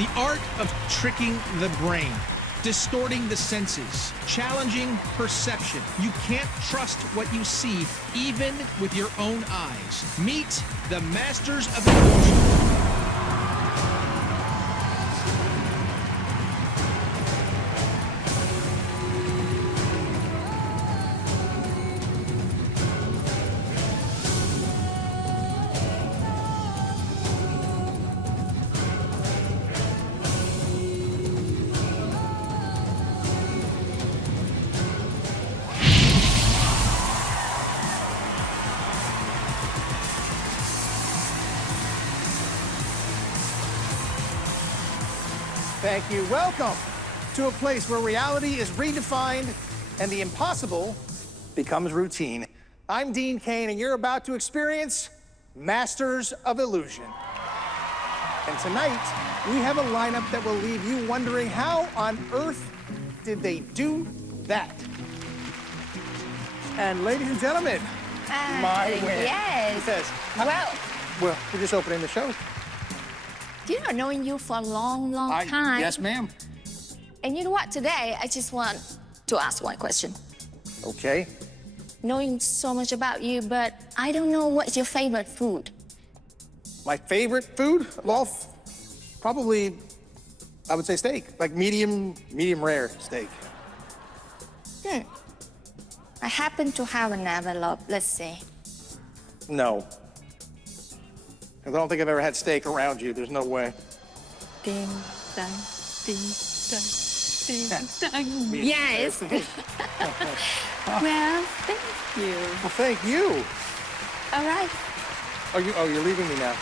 The art of tricking the brain, distorting the senses, challenging perception. You can't trust what you see, even with your own eyes. Meet the masters of illusion. Thank you. Welcome to a place where reality is redefined and the impossible becomes routine. I'm Dean Cain, and you're about to experience Masters of Illusion. And tonight, we have a lineup that will leave you wondering how on earth did they do that? And ladies and gentlemen, My Uyen. Yes. Says, Well, we're just opening the show. you know, knowing you for a long, long time. Yes, ma'am. And you know what? Today, I just want to ask one question. Okay. Knowing so much about you, but I don't know what's your favorite food. My favorite food? Well, probably, I would say steak. Like medium rare steak. I happen to have an envelope, let's see. No. I don't think I've ever had steak around you. There's no way. Ding, dang, ding, dang, ding, dang. Yes. Well, thank you. Well, thank you. All right. Oh, you're leaving me now.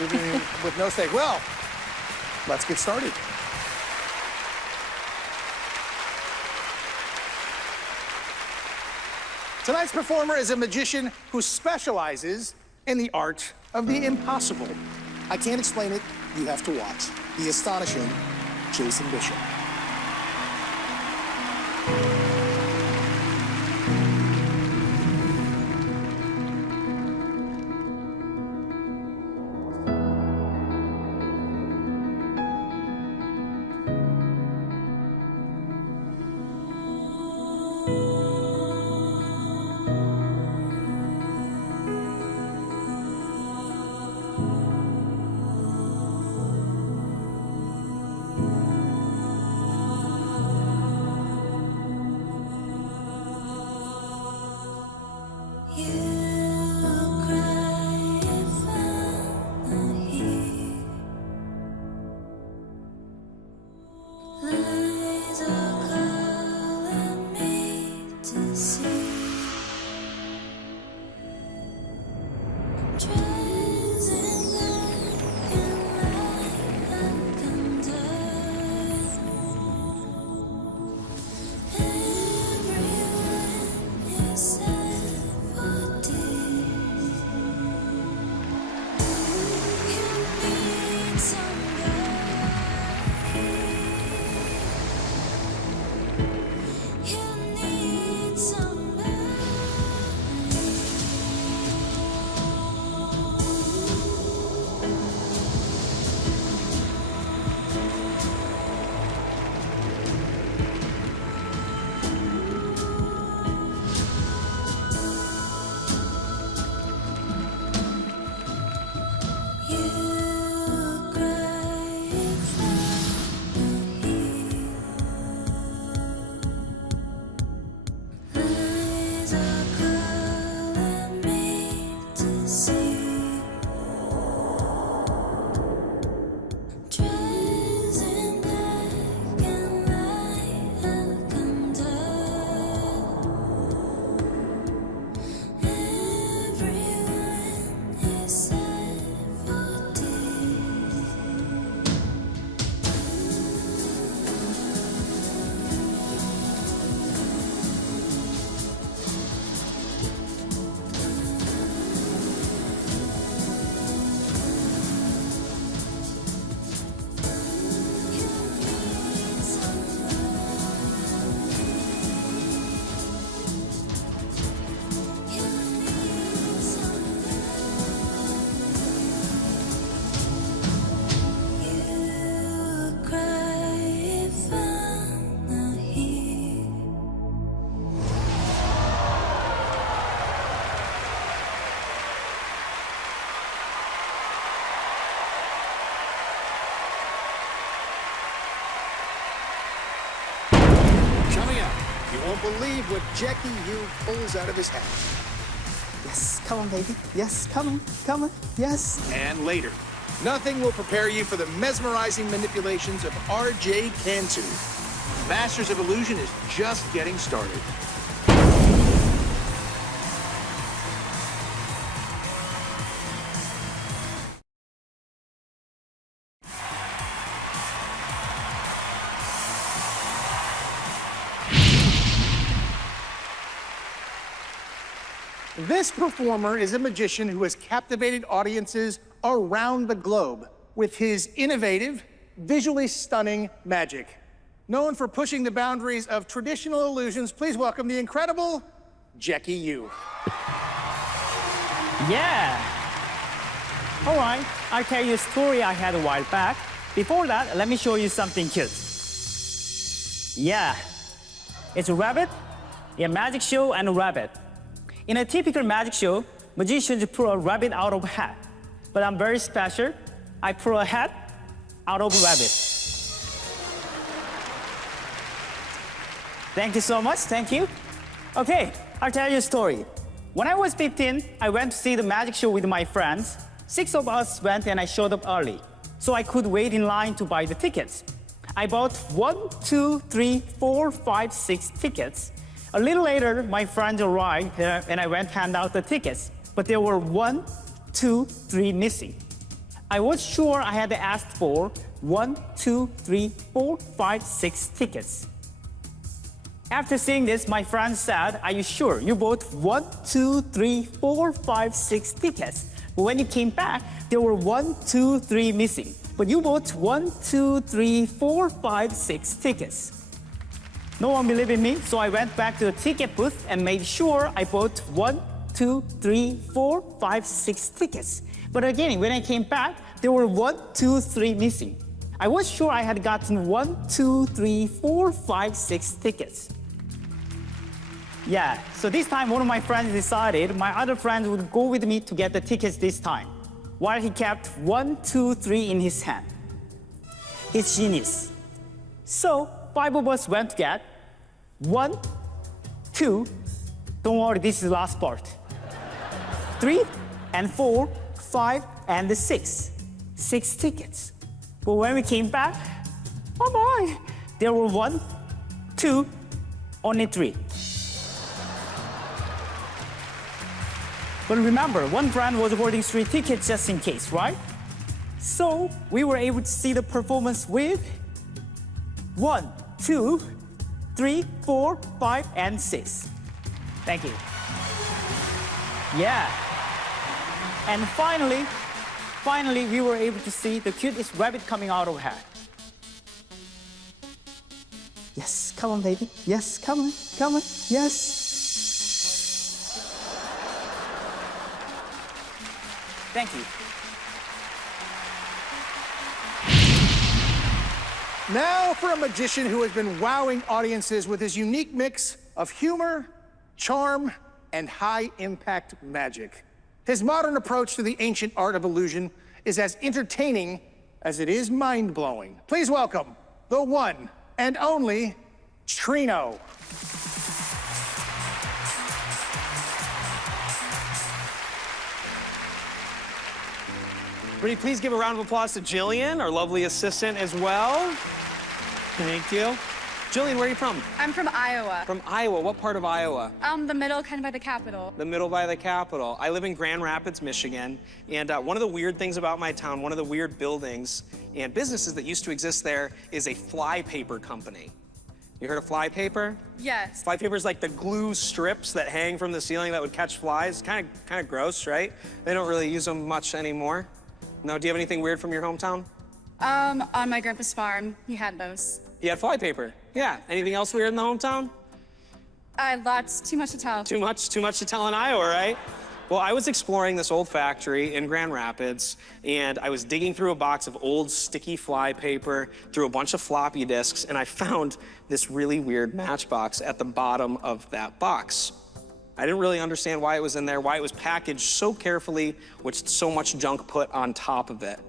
Leaving me with no steak. Well, let's get started. Tonight's performer is a magician who specializes in the art of the impossible. I can't explain it. You have to watch. The astonishing Jason Bishop. won't believe what Jeki Yoo pulls out of his hat. Yes, come on, baby. Yes, come on, yes. And later, nothing will prepare you for the mesmerizing manipulations of RJ Cantu. Masters of Illusion is just getting started. This performer is a magician who has captivated audiences around the globe with his innovative, visually stunning magic. Known for pushing the boundaries of traditional illusions, please welcome the incredible Jeki Yoo. Yeah. All right, I'll tell you a story I had a while back. Before that, let me show you something cute. Yeah, it's a rabbit, a magic show, and a rabbit. In a typical magic show, magicians pull a rabbit out of a hat. But I'm very special. I pull a hat out of a rabbit. Thank you so much, thank you. Okay, I'll tell you a story. When I was 15, I went to see the magic show with my friends. 6 of us went and I showed up early, so I could wait in line to buy the tickets. I bought 1, 2, 3, 4, 5, 6 tickets. A little later, my friends arrived and I went to hand out the tickets, but there were 1, 2, 3 missing. I was sure I had asked for 1, 2, 3, 4, 5, 6 tickets. After seeing this, my friend said, "Are you sure you bought 1, 2, 3, 4, 5, 6 tickets? But when you came back, there were 1, 2, 3 missing. But you bought 1, 2, 3, 4, 5, 6 tickets." No one believed in me, so I went back to the ticket booth and made sure I bought 1, 2, 3, 4, 5, 6 tickets. But again, when I came back, there were 1, 2, 3 missing. I was sure I had gotten 1, 2, 3, 4, 5, 6 tickets. Yeah, so this time one of my friends decided my other friends would go with me to get the tickets this time, while he kept 1, 2, 3 in his hand. He's genius. So 5 of us went to get 1, 2, don't worry, this is the last part, 3 and 4, 5 and 6. 6 tickets. But when we came back, oh my, there were 1, 2, only 3. But remember, one friend was holding 3 tickets just in case, right? So we were able to see the performance with 1, 2, 3, 4, 5, and 6. Thank you. Yeah. And finally, we were able to see the cutest rabbit coming out of a hat. Yes, come on, baby. Yes, come on, yes. Thank you. Now for a magician who has been wowing audiences with his unique mix of humor, charm, and high-impact magic. His modern approach to the ancient art of illusion is as entertaining as it is mind-blowing. Please welcome the one and only Trino. Everybody, please give a round of applause to Jillian, our lovely assistant as well. Thank you. Jillian, where are you from? I'm from Iowa. From Iowa. What part of Iowa? The middle, kind of by the capital. The middle by the capital. I live in Grand Rapids, Michigan. And one of the weird things about my town, one of the weird buildings and businesses that used to exist there is a flypaper company. You heard of flypaper? Yes. Flypaper is like the glue strips that hang from the ceiling that would catch flies. Kind of gross, right? They don't really use them much anymore. No, do you have anything weird from your hometown? On my grandpa's farm, he had those. You had flypaper. Yeah. Anything else weird in the hometown? Lots, too much to tell. Too much to tell in Iowa, right? Well, I was exploring this old factory in Grand Rapids, and I was digging through a box of old sticky flypaper, through a bunch of floppy disks, and I found this really weird matchbox at the bottom of that box. I didn't really understand why it was in there, why it was packaged so carefully with so much junk put on top of it.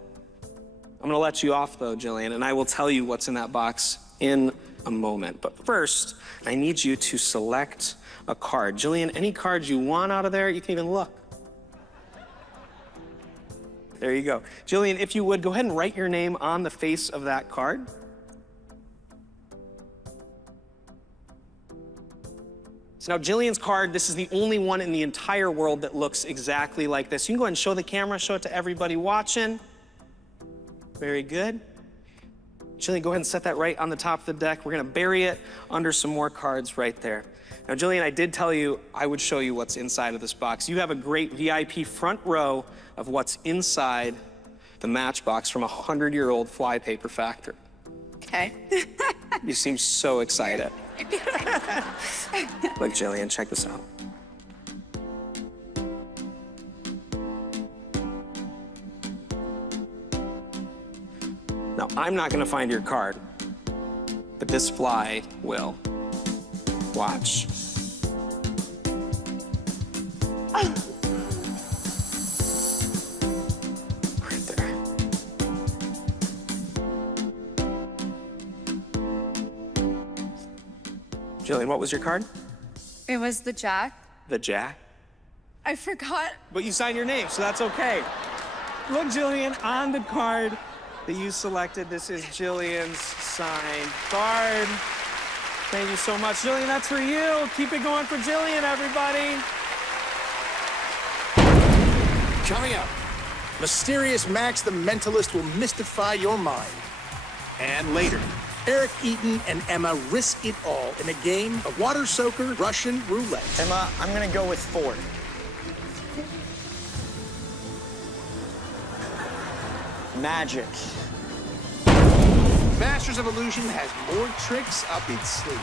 I'm gonna let you off though, Jillian, and I will tell you what's in that box in a moment. But first, I need you to select a card. Jillian, any cards you want out of there, you can even look. There you go. Jillian, if you would, go ahead and write your name on the face of that card. So now Jillian's card, this is the only one in the entire world that looks exactly like this. You can go ahead and show the camera, show it to everybody watching. Very good. Jillian, go ahead and set that right on the top of the deck. We're gonna bury it under some more cards right there. Now, Jillian, I did tell you I would show you what's inside of this box. You have a great VIP front row of what's inside the Matchbox from a 100-year-old flypaper factory. Okay. You seem so excited. Look, Jillian, check this out. Now, I'm not gonna find your card, but this fly will. Watch. Right there. Jillian, what was your card? It was the Jack. The Jack? I forgot. But you signed your name, so that's okay. Look, Jillian, on the card that you selected, this is Jillian's signed card. Thank you so much. Jillian, that's for you. Keep it going for Jillian, everybody. Coming up, mysterious Max the Mentalist will mystify your mind. And later, Eric Eaton and Emma risk it all in a game of water soaker Russian roulette. Emma, I'm gonna go with 4. Magic. Masters of Illusion has more tricks up its sleeve.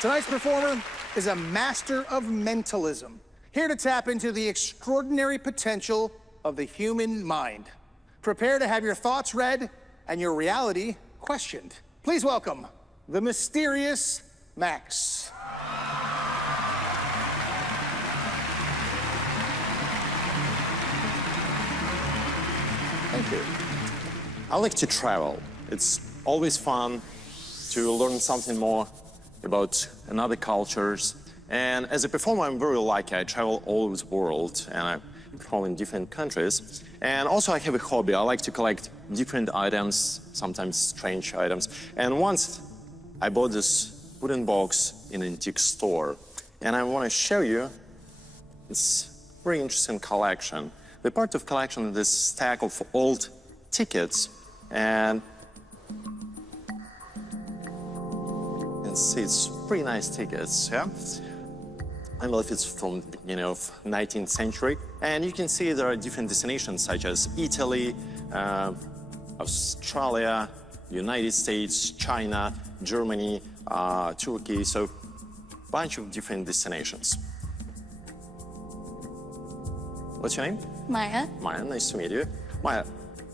Tonight's performer is a master of mentalism, here to tap into the extraordinary potential of the human mind. Prepare to have your thoughts read and your reality questioned. Please welcome the mysterious Max. Thank you. I like to travel. It's always fun to learn something more about another cultures. And as a performer, I'm very lucky. I travel all over the world and I perform in different countries. And also I have a hobby. I like to collect different items, sometimes strange items. And once I bought this wooden box in an antique store. And I want to show you this very interesting collection. The part of collection is this stack of old tickets. And you can see it's pretty nice tickets, yeah? I believe it's from the beginning of 19th century. And you can see there are different destinations such as Italy, Australia, United States, China, Germany, Turkey, so a bunch of different destinations. What's your name? Maya. Maya, nice to meet you. Maya,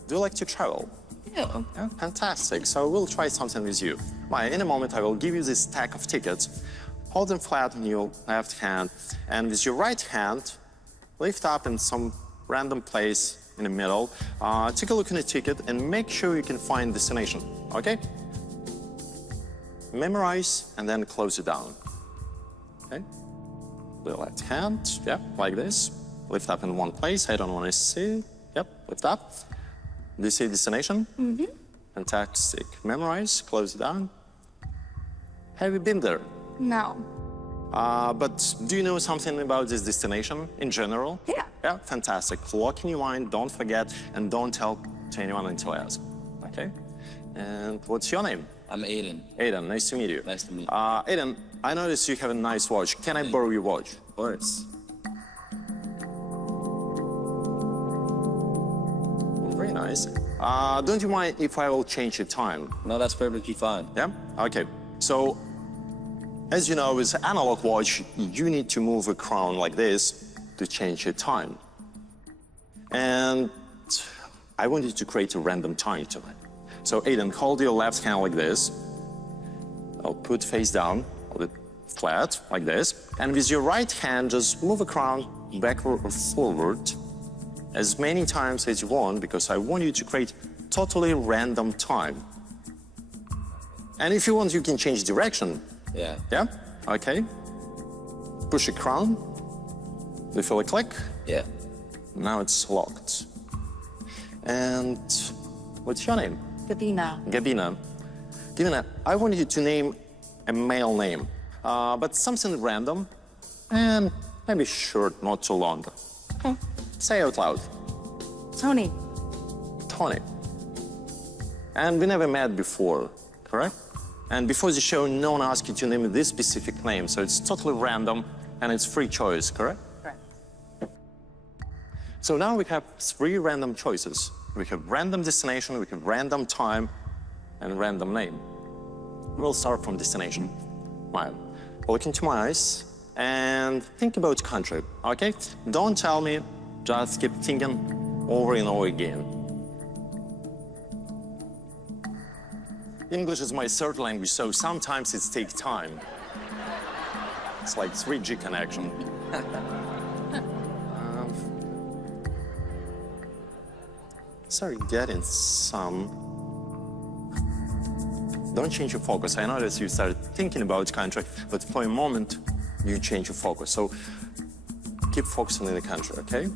do you like to travel? Yeah. Yeah, fantastic. So we'll try something with you. Maya, in a moment I will give you this stack of tickets. Hold them flat in your left hand, and with your right hand, lift up in some random place in the middle. Take a look at the ticket and make sure you can find destination, okay? Memorize and then close it down, okay? The left hand, yeah, like this. Lift up in one place, I don't want to see. Yep, lift up. Do you see destination? Mm-hmm. Fantastic. Memorize, close it down. Have you been there? No. But do you know something about this destination in general? Yeah. Yeah, fantastic. Lock in your mind, don't forget, and don't tell to anyone until I ask, okay? And what's your name? I'm Aiden. Aiden, nice to meet you. Nice to meet you. Aiden, I noticed you have a nice watch. Can I borrow your watch? Of course. Very nice. Don't you mind if I will change your time? No, that's perfectly fine. Yeah? Okay. So, as you know, with analog watch, you need to move a crown like this to change your time. And I wanted to create a random time tonight. So, Aiden, hold your left hand like this. I'll put face down, hold it flat, like this. And with your right hand, just move a crown backward or forward as many times as you want, because I want you to create totally random time. And if you want, you can change direction. Yeah. Yeah? Okay. Push a crown. Do you feel a click? Yeah. Now it's locked. And what's your name? Gabina. Gabina. Gabina, I want you to name a male name, but something random and maybe short, not too long. Okay. Say out loud. Tony. Tony. And we never met before, correct? And before the show, no one asked you to name this specific name, so it's totally random and it's free choice, correct? Correct. So now we have 3 random choices. We have random destination, we have random time, and random name. We'll start from destination. Right. Look into my eyes and think about country, okay? Don't tell me, just keep thinking over and over again. English is my third language, so sometimes it takes time. It's like 3G connection. Sorry, getting some. Don't change your focus. I noticed you started thinking about country, but for a moment, you change your focus. So keep focusing on the country, okay?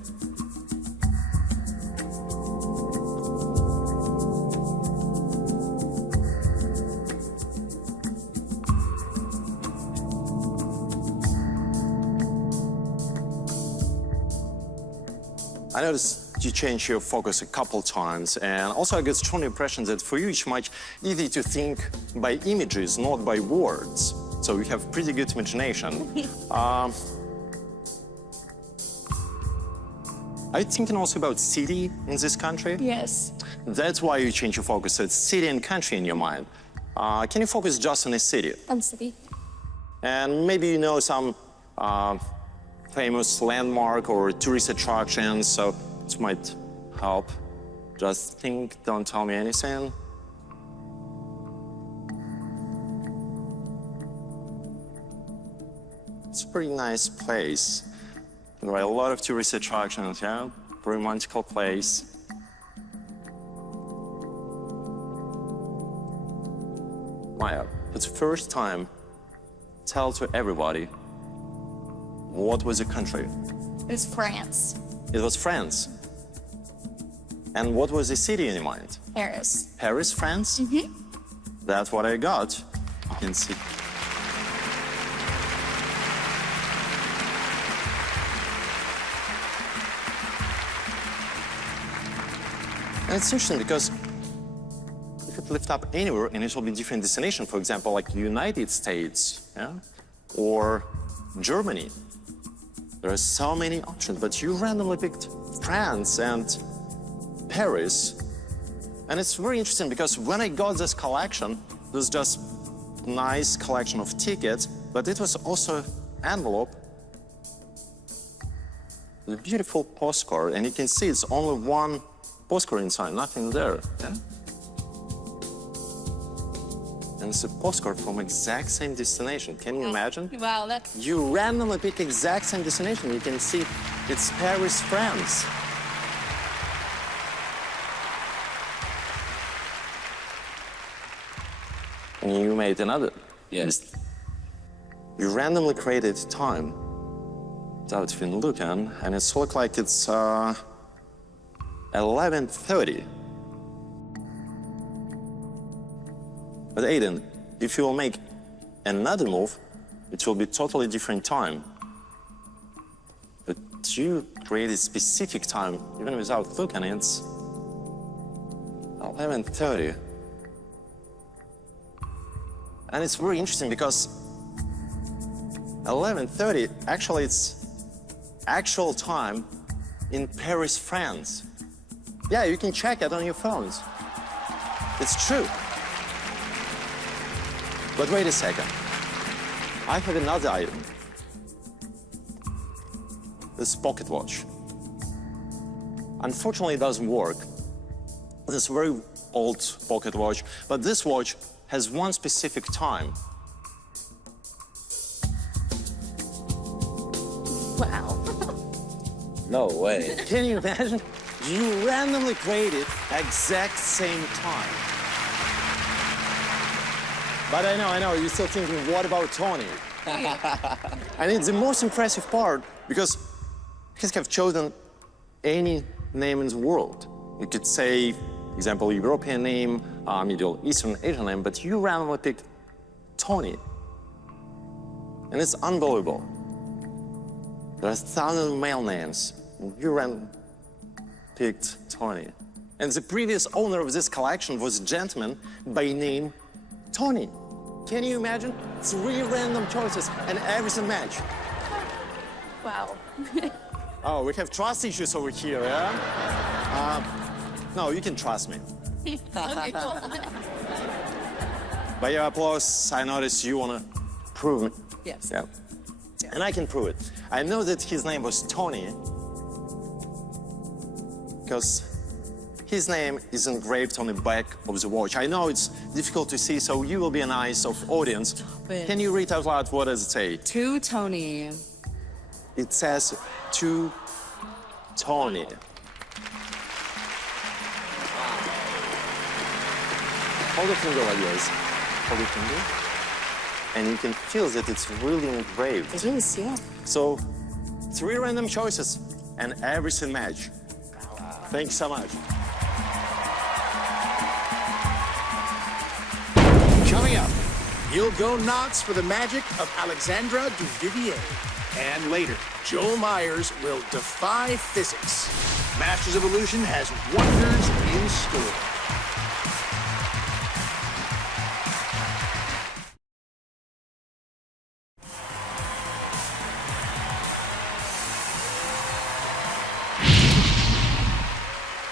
I noticed you changed your focus a couple times, and also I get strong impression that for you it's much easier to think by images, not by words. So you have pretty good imagination. Are you thinking also about city in this country? Yes. That's why you change your focus. It's city and country in your mind. Can you focus just on a city? On city. And maybe you know some famous landmark or tourist attractions, so it might help. Just think, don't tell me anything. It's a pretty nice place. There are a lot of tourist attractions, yeah? Romantical place. Maya, it's the first time, tell to everybody, what was the country? It's France. It was France. And what was the city in your mind? Paris. Paris, France? Mm-hmm. That's what I got. You can see. And it's interesting because you could lift up anywhere and it will be different destination. For example, like United States, yeah? Or Germany. There are so many options, but you randomly picked France and Paris. And it's very interesting because when I got this collection, it was just a nice collection of tickets, but it was also envelope, a beautiful postcard, and you can see it's only one postcard inside, nothing there. Yeah? And it's a postcard from exact same destination. Can you imagine? Wow, that's... You randomly pick exact same destination. You can see it's Paris, France. And you made another. Yes. You randomly created time without even looking, and it's look like it's 11:30. But Aiden, if you will make another move, it will be totally different time. But you created specific time, even without looking, it's 11:30. And it's very interesting because 11:30, actually it's actual time in Paris, France. Yeah, you can check it on your phones. It's true. But wait a second. I have another item. This pocket watch. Unfortunately, it doesn't work. This very old pocket watch, but this watch has one specific time. Wow. No way. Can you imagine? You randomly played it exact same time. But I know, you're still thinking, what about Tony? And it's the most impressive part because you guys have chosen any name in the world. You could say, example, European name, Middle Eastern, Asian name, but you randomly picked Tony. And it's unbelievable. There are thousands of male names. You randomly picked Tony. And the previous owner of this collection was a gentleman by name Tony. Can you imagine? 3 random choices and everything match. Wow. Oh, we have trust issues over here, yeah? No, you can trust me. Okay, cool. By your applause, I noticed you want to prove me. Yes. Yeah. And I can prove it. I know that his name was Tony because his name is engraved on the back of the watch. I know it's difficult to see, so you will be an eyes of audience. it. Can you read out loud what does it say? To Tony. It says to Tony. Hold the finger like this. Hold the finger. And you can feel that it's really engraved. It is, yeah. So, 3 random choices and everything match. Thank you so much. Coming up, you'll go nuts for the magic of Alexandra Duvivier. And later, Joel Meyers will defy physics. Masters of Illusion has wonders in store.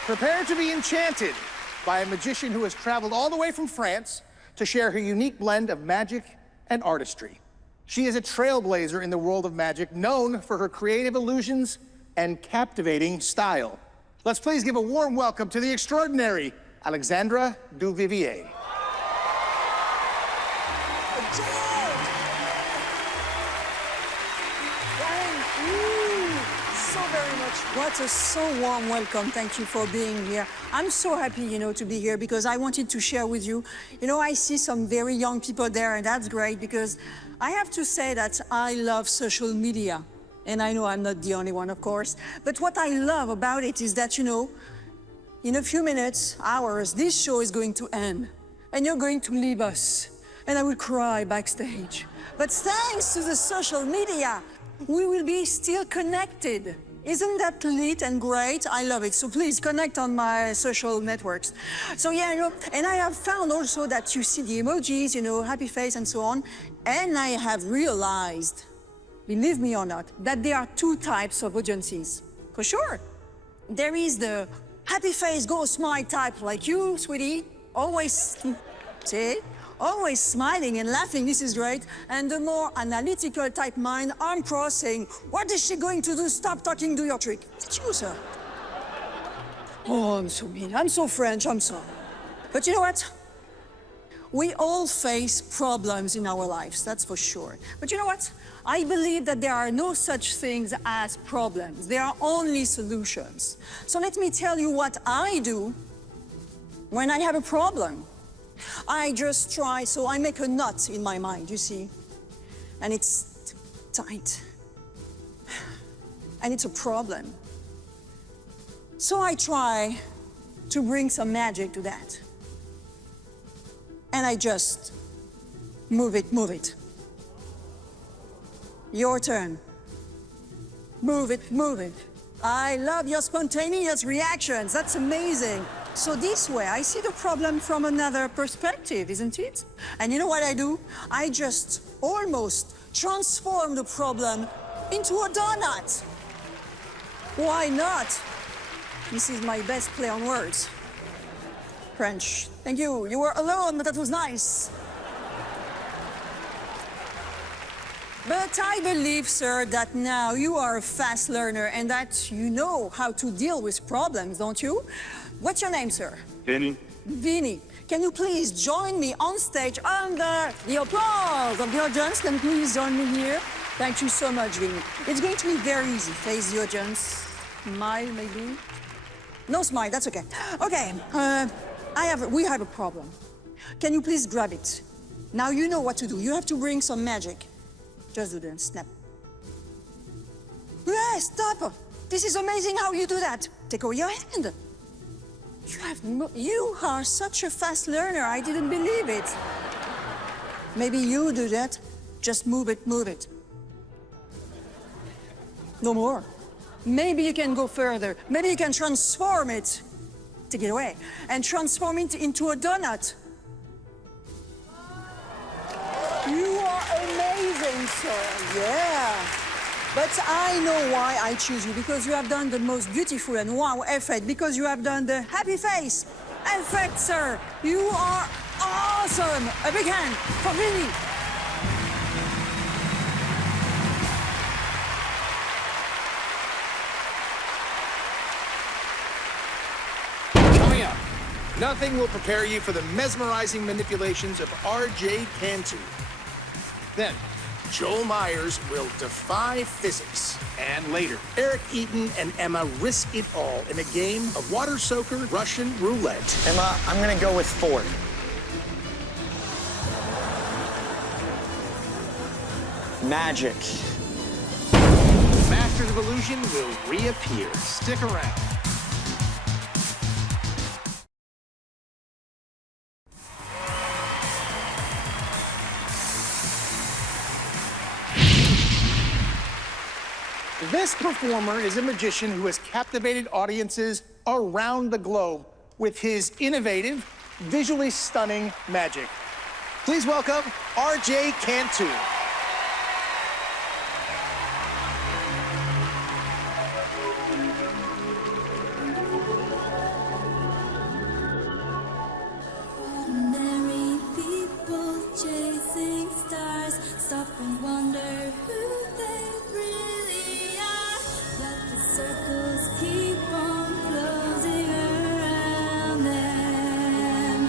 Prepare to be enchanted by a magician who has traveled all the way from France to share her unique blend of magic and artistry. She is a trailblazer in the world of magic, known for her creative illusions and captivating style. Let's please give a warm welcome to the extraordinary Alexandra Duvivier. Thank you so very much. What a so warm welcome. Thank you for being here. I'm so happy, to be here because I wanted to share with you. I see some very young people there, and that's great because I have to say that I love social media. And I know I'm not the only one, of course. But what I love about it is that, in a few minutes, hours, this show is going to end. And you're going to leave us. And I will cry backstage. But thanks to the social media, we will be still connected. Isn't that lit and great? I love it. So please connect on my social networks. So yeah, and I have found also that you see the emojis, happy face and so on. And I have realized, believe me or not, that there are 2 types of audiences. For sure. There is the happy face, go smile type like you, sweetie. Always, see? Always smiling and laughing, this is great. And the more analytical type mind, arm crossing. What is she going to do? Stop talking, do your trick. It's you, sir. Oh, I'm so mean. I'm so French, I'm sorry. But you know what? We all face problems in our lives, that's for sure. But you know what? I believe that there are no such things as problems. There are only solutions. So let me tell you what I do when I have a problem. I just try, so I make a knot in my mind, you see? And it's tight. And it's a problem. So I try to bring some magic to that. And I just move it, move it. Your turn. Move it, move it. I love your spontaneous reactions. That's amazing. So this way, I see the problem from another perspective, isn't it? And you know what I do? I just almost transform the problem into a donut. Why not? This is my best play on words. French. Thank you. You were alone, but that was nice. But I believe, sir, that now you are a fast learner and that you know how to deal with problems, don't you? What's your name, sir? Vinny. Vinny. Can you please join me on stage under the applause of the audience? Can you please join me here? Thank you so much, Vin. It's going to be very easy. Face the audience. Smile, maybe. No smile, that's okay. Okay, we have a problem. Can you please grab it? Now you know what to do. You have to bring some magic. Just do the snap. Yeah, stop! This is amazing how you do that. Take away your hand. You are such a fast learner. I didn't believe it. Maybe you do that. Just move it, move it. No more. Maybe you can go further. Maybe you can transform it. Take it away. And transform it into a donut. You are amazing, sir. Yeah. But I know why I choose you, because you have done the most beautiful and wow effect, because you have done the happy face effect, sir. You are awesome. A big hand for Vinny. Coming up, nothing will prepare you for the mesmerizing manipulations of R.J. Cantu. Then, Joel Meyers will defy physics. And later, Eric Eaton and Emma risk it all in a game of water soaker Russian roulette. Emma, I'm gonna go with 4. Magic. Masters of Illusion will reappear. Stick around. This performer is a magician who has captivated audiences around the globe with his innovative, visually stunning magic. Please welcome R.J. Cantu. Ordinary people chasing stars, stop and wonder who they really are. But the circles keep on closing around them.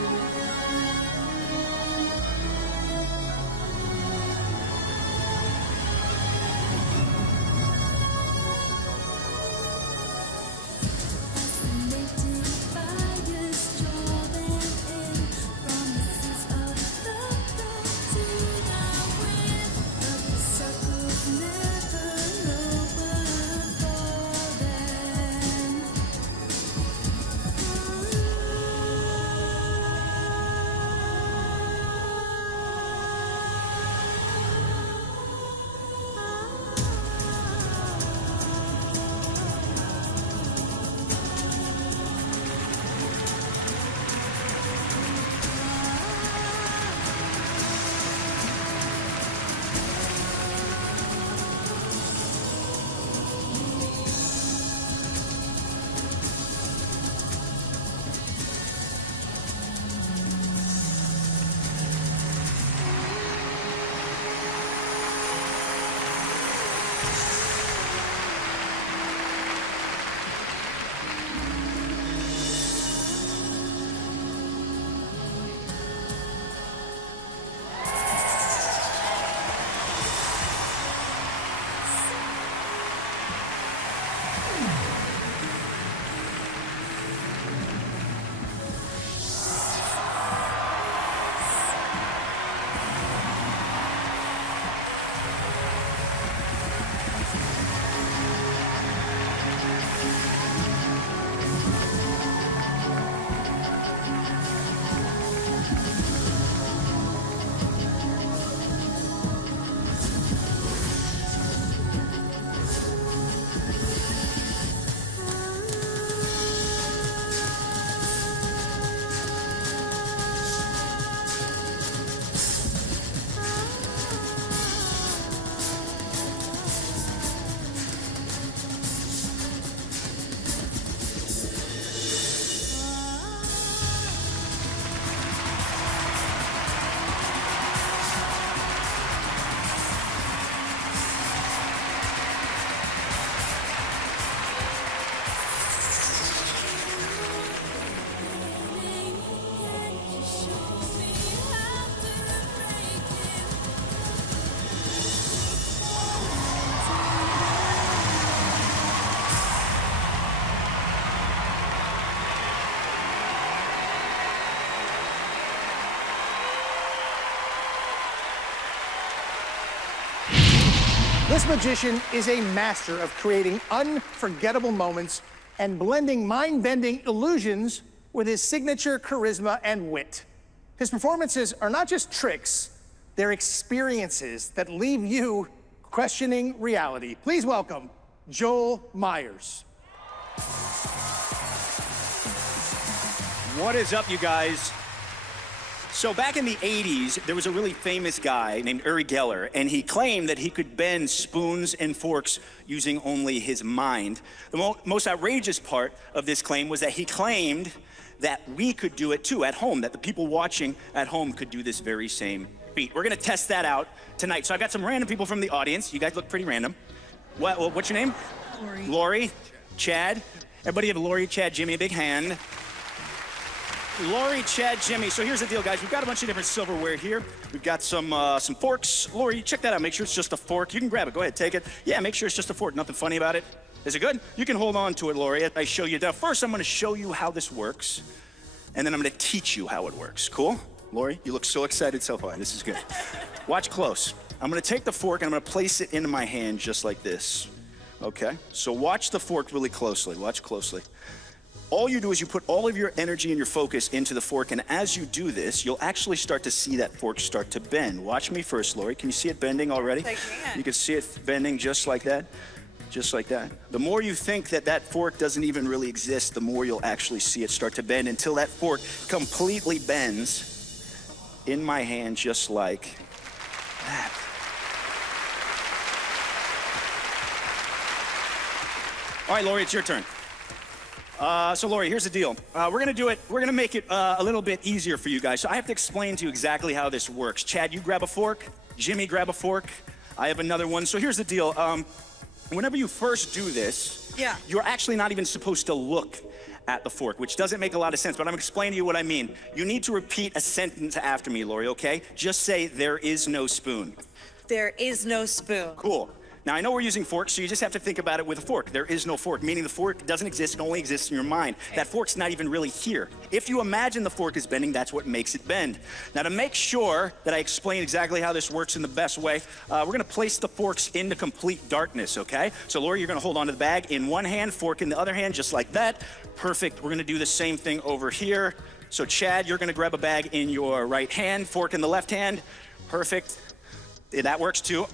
This magician is a master of creating unforgettable moments and blending mind-bending illusions with his signature charisma and wit. His performances are not just tricks, they're experiences that leave you questioning reality. Please welcome Joel Meyers. What is up, you guys? So back in the 80s, there was a really famous guy named Uri Geller, and he claimed that he could bend spoons and forks using only his mind. The most outrageous part of this claim was that he claimed that we could do it too at home, that the people watching at home could do this very same feat. We're gonna test that out tonight. So I got some random people from the audience. You guys look pretty random. What's your name? Lori. Lori, Chad. Everybody have Lori, Chad, Jimmy, a big hand. Lori, Chad, Jimmy. So here's the deal, guys. We've got a bunch of different silverware here. We've got some forks. Lori, check that out. Make sure it's just a fork. You can grab it. Go ahead, take it. Yeah, make sure it's just a fork. Nothing funny about it. Is it good? You can hold on to it, Lori. I show you. Now, first, I'm going to show you how this works, and then I'm going to teach you how it works. Cool? Lori, you look so excited so far. This is good. Watch close. I'm going to take the fork, and I'm going to place it into my hand just like this. Okay? So watch the fork really closely. Watch closely. All you do is you put all of your energy and your focus into the fork, and as you do this, you'll actually start to see that fork start to bend. Watch me first, Lori. Can you see it bending already? I can. You can see it bending just like that. Just like that. The more you think that that fork doesn't even really exist, the more you'll actually see it start to bend until that fork completely bends in my hand just like that. All right, Lori, it's your turn. So Lori, here's the deal. We're gonna make it a little bit easier for you guys. So I have to explain to you exactly how this works. Chad, you grab a fork. Jimmy, grab a fork. I have another one. So here's the deal. Whenever you first do this, you're actually not even supposed to look at the fork, which doesn't make a lot of sense, but I'm explaining to you what I mean. You need to repeat a sentence after me, Lori, okay? Just say, there is no spoon. There is no spoon. Cool. Now, I know we're using forks, so you just have to think about it with a fork. There is no fork, meaning the fork doesn't exist, it only exists in your mind. That fork's not even really here. If you imagine the fork is bending, that's what makes it bend. Now, to make sure that I explain exactly how this works in the best way, we're gonna place the forks into complete darkness, okay? So, Lori, you're gonna hold onto the bag in one hand, fork in the other hand, just like that. Perfect. We're gonna do the same thing over here. So, Chad, you're gonna grab a bag in your right hand, fork in the left hand. Perfect. Yeah, that works too.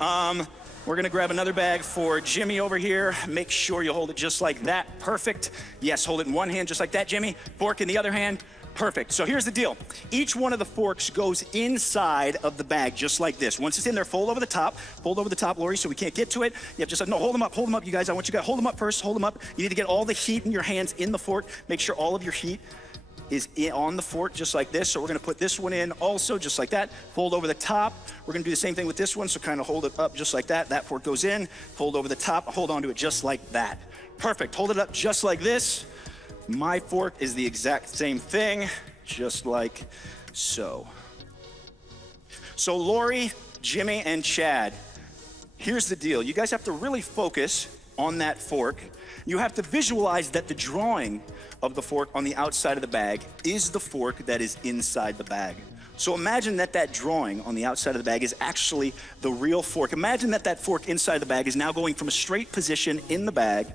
We're gonna grab another bag for Jimmy over here. Make sure you hold it just like that. Perfect. Yes, hold it in one hand just like that, Jimmy. Fork in the other hand. Perfect. So here's the deal. Each one of the forks goes inside of the bag just like this. Once it's in there, fold over the top. Fold over the top, Lori, so we can't get to it. You have just, no, hold them up, you guys. I want you guys, hold them up first, hold them up. You need to get all the heat in your hands in the fork. Make sure all of your heat is on the fork just like this. So we're gonna put this one in also just like that. Fold over the top. We're gonna do the same thing with this one, so kind of hold it up just like that. That fork goes in, fold over the top, hold on to it just like that. Perfect, hold it up just like this. My fork is the exact same thing, just like so. So Lori, Jimmy, and Chad, here's the deal. You guys have to really focus on that fork. You have to visualize that the drawing of the fork on the outside of the bag is the fork that is inside the bag. So imagine that that drawing on the outside of the bag is actually the real fork. Imagine that that fork inside the bag is now going from a straight position in the bag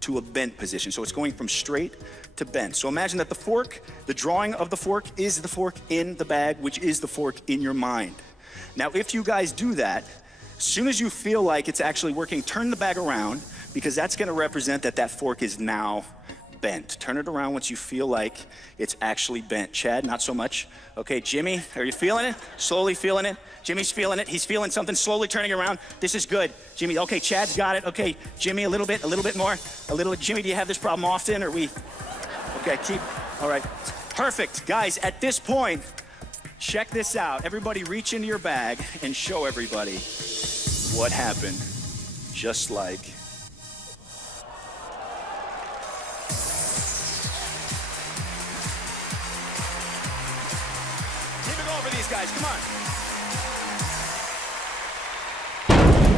to a bent position. So it's going from straight to bent. So imagine that the fork, the drawing of the fork is the fork in the bag, which is the fork in your mind. Now, if you guys do that, as soon as you feel like it's actually working, turn the bag around, because that's gonna represent that that fork is now bent. Turn it around once you feel like it's actually bent. Chad, not so much. Okay, Jimmy, are you feeling it? Slowly feeling it. Jimmy's feeling it. He's feeling something, slowly turning around. This is good. Jimmy, okay, Chad's got it. Okay, Jimmy, a little bit more. Jimmy, do you have this problem often, or okay, all right. Perfect. Guys, at this point, check this out. Everybody reach into your bag and show everybody what happened. Just like these guys, come on.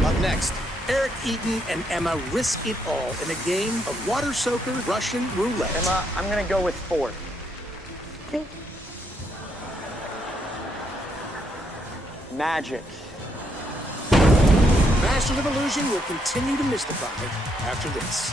Up next, Eric Eaton and Emma risk it all in a game of water soaker Russian roulette. Emma, I'm gonna go with fork. Magic. Masters of Illusion will continue to mystify after this.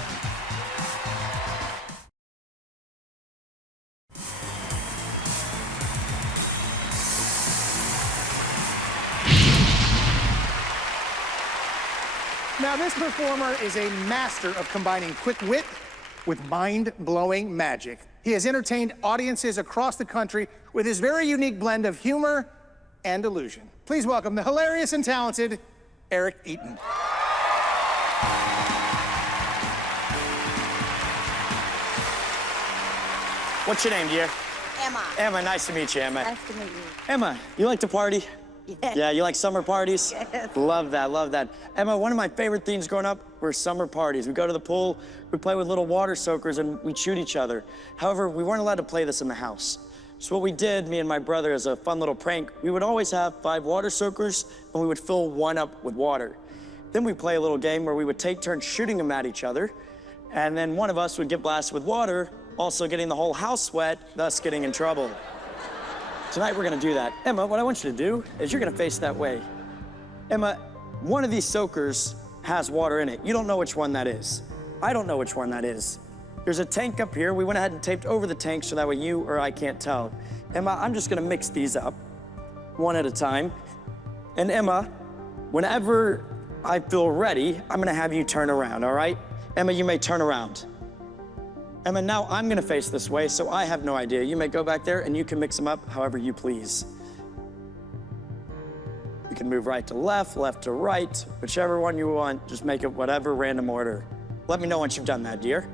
Now, this performer is a master of combining quick wit with mind-blowing magic. He has entertained audiences across the country with his very unique blend of humor and illusion. Please welcome the hilarious and talented Eric Eaton. What's your name, dear? Emma. Emma, nice to meet you, Emma. Nice to meet you. Emma, you like to party? Yes. Yeah, you like summer parties? Yes. Love that, love that. Emma, one of my favorite things growing up were summer parties. We go to the pool, we play with little water soakers, and we'd shoot each other. However, we weren't allowed to play this in the house. So what we did, me and my brother, as a fun little prank, we would always have 5 water soakers, and we would fill one up with water. Then we'd play a little game where we would take turns shooting them at each other, and then one of us would get blasted with water, also getting the whole house wet, thus getting in trouble. Tonight, we're gonna do that. Emma, what I want you to do is you're gonna face that way. Emma, one of these soakers has water in it. You don't know which one that is. I don't know which one that is. There's a tank up here. We went ahead and taped over the tank so that way you or I can't tell. Emma, I'm just gonna mix these up one at a time. And Emma, whenever I feel ready, I'm gonna have you turn around, all right? Emma, you may turn around. Emma, now I'm gonna face this way, so I have no idea. You may go back there and you can mix them up however you please. You can move right to left to right, whichever one you want, just make it whatever random order. Let me know once you've done that, dear.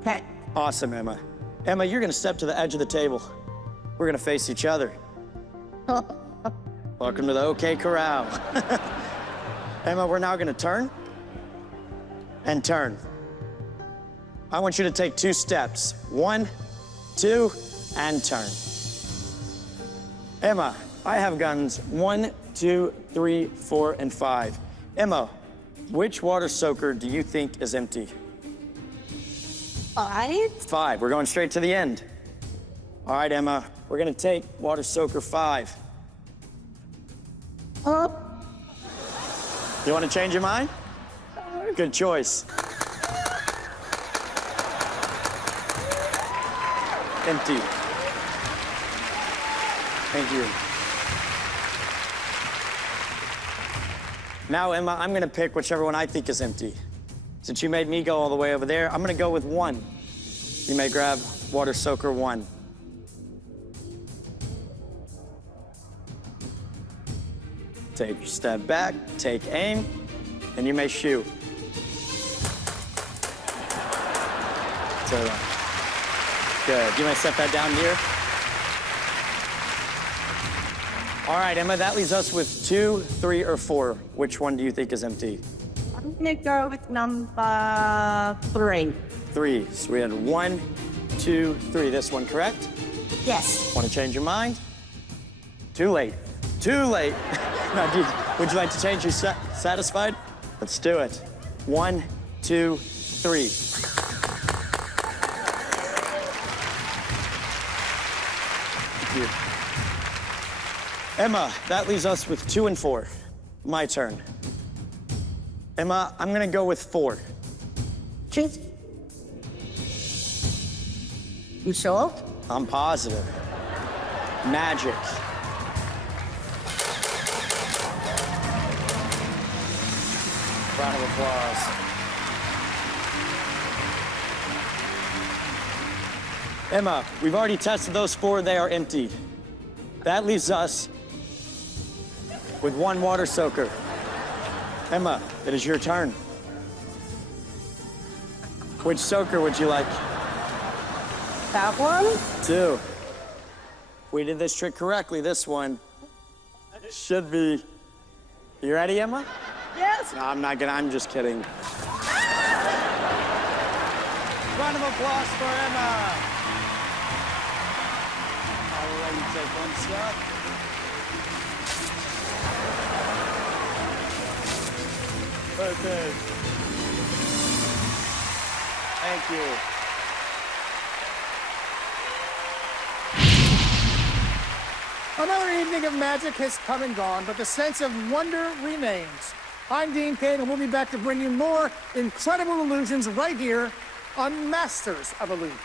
Okay. Awesome, Emma. Emma, you're gonna step to the edge of the table. We're gonna face each other. Welcome to the OK Corral. Emma, we're now gonna turn and turn. I want you to take 2 steps. 1, 2, and turn. Emma, I have guns 1, 2, 3, 4, and 5. Emma, which water soaker do you think is empty? 5. 5, we're going straight to the end. All right, Emma, we're gonna take water soaker 5. You wanna change your mind? Good choice. Empty. Thank you. Now, Emma, I'm gonna pick whichever one I think is empty. Since you made me go all the way over there, I'm gonna go with 1. You may grab water soaker 1. Take a step back, take aim, and you may shoot. Good. You may set that down here. All right, Emma, that leaves us with 2, 3, or 4. Which one do you think is empty? I'm gonna go with number 3. 3. So we had 1, 2, 3. This one, correct? Yes. Want to change your mind? Too late. Too late. Now, would you like to change? You satisfied? Let's do it. 1, 2, 3. Thank you. Emma, that leaves us with 2 and 4. My turn. Emma, I'm gonna go with 4. Choose. You sure? I'm positive. Magic. Round of applause. Emma, we've already tested those 4. They are empty. That leaves us with 1 water soaker. Emma, it is your turn. Which soaker would you like? That one? 2. If we did this trick correctly, this one should be... You ready, Emma? Yes. No, I'm not gonna, I'm just kidding. Round of applause for Emma. I'll let you take 1 step. Okay. Thank you. Another evening of magic has come and gone, but the sense of wonder remains. I'm Dean Cain, and we'll be back to bring you more incredible illusions right here on Masters of Illusion.